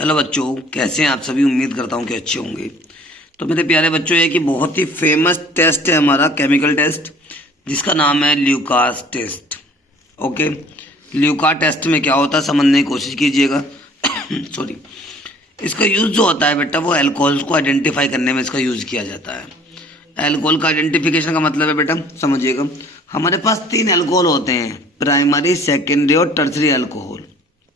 Hello बच्चों, कैसे हैं आप सभी। उम्मीद करता हूं कि अच्छे होंगे। तो मेरे प्यारे बच्चों, ये कि बहुत ही फेमस टेस्ट है हमारा केमिकल टेस्ट, जिसका नाम है Lucas test. Okay, Lucas test में क्या होता है समझने की कोशिश कीजिएगा। सॉरी, इसका यूज़ जो होता है बेटा, वो एल्कोहल्स को आइडेंटिफाई करने में इसका यूज़ किया जाता है। एल्कोहल का आइडेंटिफिकेशन का मतलब है बेटा, समझिएगा, हमारे पास 3 एल्कोहल होते हैं, प्राइमरी, सेकेंडरी और टर्सरी एल्कोहल।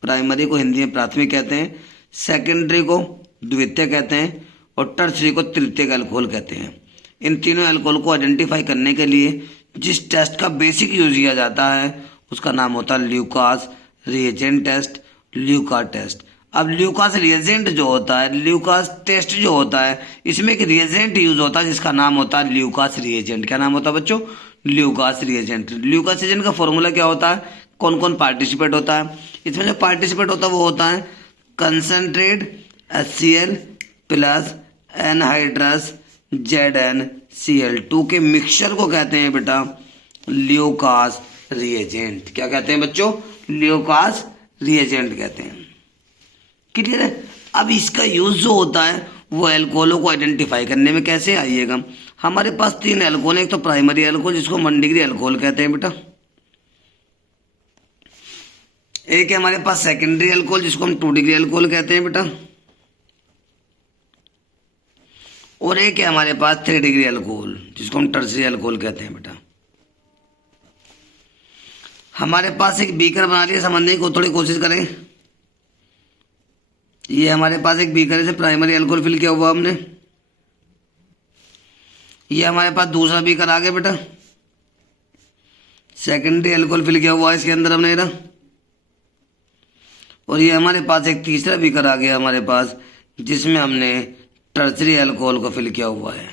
प्राइमरी को हिंदी में प्राथमिक कहते हैं, सेकेंडरी को द्वितीयक कहते हैं और टर्सरी को तृतीयक अल्कोहल कहते हैं। इन तीनों अल्कोहल को आइडेंटिफाई करने के लिए जिस टेस्ट का बेसिक यूज किया जाता है उसका नाम होता है Lucas reagent test, Lucas test. अब ल्यूकास रिएजेंट जो होता है, ल्यूकास टेस्ट जो होता है, इसमें एक रिएजेंट यूज होता है जिसका नाम होता है ल्यूकास रिएजेंट। क्या नाम होता है बच्चों? Lucas reagent. ल्यूकास रिएजेंट का फॉर्मूला क्या होता है, कौन कौन पार्टिसिपेट होता है? इसमें जो पार्टिसिपेट होता है वो होता है concentrate HCl plus anhydrous ZnCl2 के मिक्सचर को कहते हैं बेटा ल्यूकास रिएजेंट। क्या कहते हैं बच्चों? ल्यूकास रिएजेंट कहते हैं। क्लियर है? अब इसका यूज जो होता है वो एल्कोहलों को आइडेंटिफाई करने में कैसे आइएगा। हमारे पास 3 एल्कोहल है, एक तो प्राइमरी एल्कोहल जिसको 1 डिग्री एल्कोहल कहते हैं बेटा, एक है हमारे पास सेकेंडरी अल्कोहल जिसको हम 2 डिग्री अल्कोहल कहते हैं बेटा, और एक है हमारे पास 3 डिग्री अल्कोहल जिसको हम टर्सरी अल्कोहल कहते हैं बेटा। हमारे पास एक बीकर बना लिया, समझने की थोड़ी कोशिश करें। ये हमारे पास एक बीकर है, प्राइमरी अल्कोहल फिल किया हुआ हमने। ये हमारे पास दूसरा बीकर आ गया बेटा, सेकेंडरी अल्कोहल फिल किया हुआ है इसके अंदर हमने ना। और ये हमारे पास एक तीसरा बीकर आ गया हमारे पास, जिसमें हमने टर्सरी अल्कोहल को फिल किया हुआ है।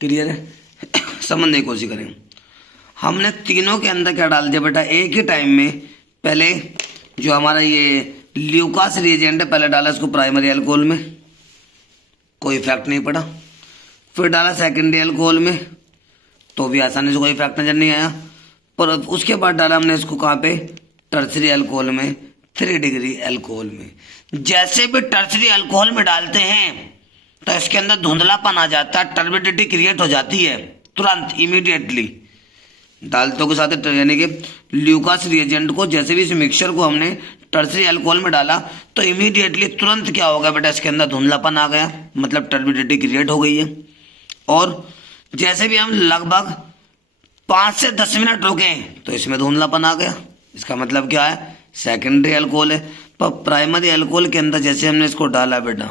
क्लियर है? समझने की कोशिश करें। हमने तीनों के अंदर क्या डाल दिया बेटा, एक ही टाइम में। पहले जो हमारा ये ल्यूकास रिएजेंट है, पहले डाला इसको प्राइमरी अल्कोहल में, कोई इफेक्ट नहीं पड़ा। फिर डाला सेकेंडरी अल्कोहल में, तो भी आसानी से कोई इफेक्ट नजर नहीं आया। पर उसके बाद डाला हमने इसको कहाँ पे, टर्सरी अल्कोहल में, 3 डिग्री अल्कोहल में। जैसे भी टर्सरी अल्कोहल में डालते हैं तो इसके अंदर धुंधलापन आ जाता है, टर्बिडिटी क्रिएट हो जाती है तुरंत, इमीडिएटली डालतों के साथ। यानी कि ल्यूकास रिएजेंट को जैसे भी इस मिक्सचर को हमने टर्सरी अल्कोहल में डाला तो इमीडिएटली तुरंत क्या होगा बेटा, इसके अंदर धुंधलापन आ गया, मतलब टर्बिडिटी क्रिएट हो गई है। और जैसे भी हम लगभग 5 से 10 मिनट रुकें तो इसमें धुंधलापन आ गया। इसका मतलब क्या है, सेकेंडरी अल्कोहल है। पर प्राइमरी अल्कोहल के अंदर जैसे हमने इसको डाला बेटा,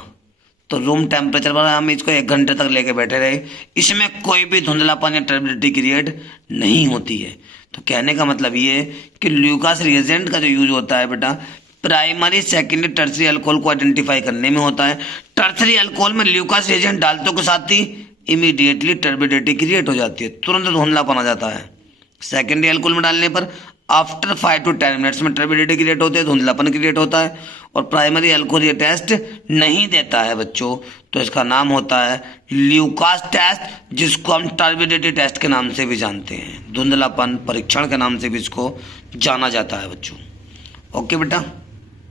तो रूम टेम्परेचर पर हम इसको 1 घंटे तक लेके बैठे रहे, इसमें कोई भी धुंधलापन या टर्बिडिटी क्रिएट नहीं होती है। तो कहने का मतलब ये है कि ल्यूकास रिएजेंट का जो यूज होता है बेटा, प्राइमरी, सेकेंडरी, टर्सरी अल्कोहल को आइडेंटिफाई करने में होता है। टर्सरी अल्कोहल में ल्यूकास रिएजेंट डालतों के साथ ही इमीडिएटली टर्बिडिटी क्रिएट हो जाती है, तुरंत धुंधलापन आ जाता है। सेकेंडरी अल्कोहल में डालने पर आफ्टर 5 to 10 मिनट्स में टर्बिडिटी क्रिएट होते हैं, धुंधलापन क्रिएट होता है। और प्राइमरी अल्कोहल ये टेस्ट नहीं देता है बच्चों, तो इसका नाम होता है ल्यूकास टेस्ट, जिसको हम टर्बिडिटी टेस्ट के नाम से भी जानते हैं, धुंधलापन परीक्षण के नाम से भी इसको जाना जाता है बच्चों। ओके बेटा।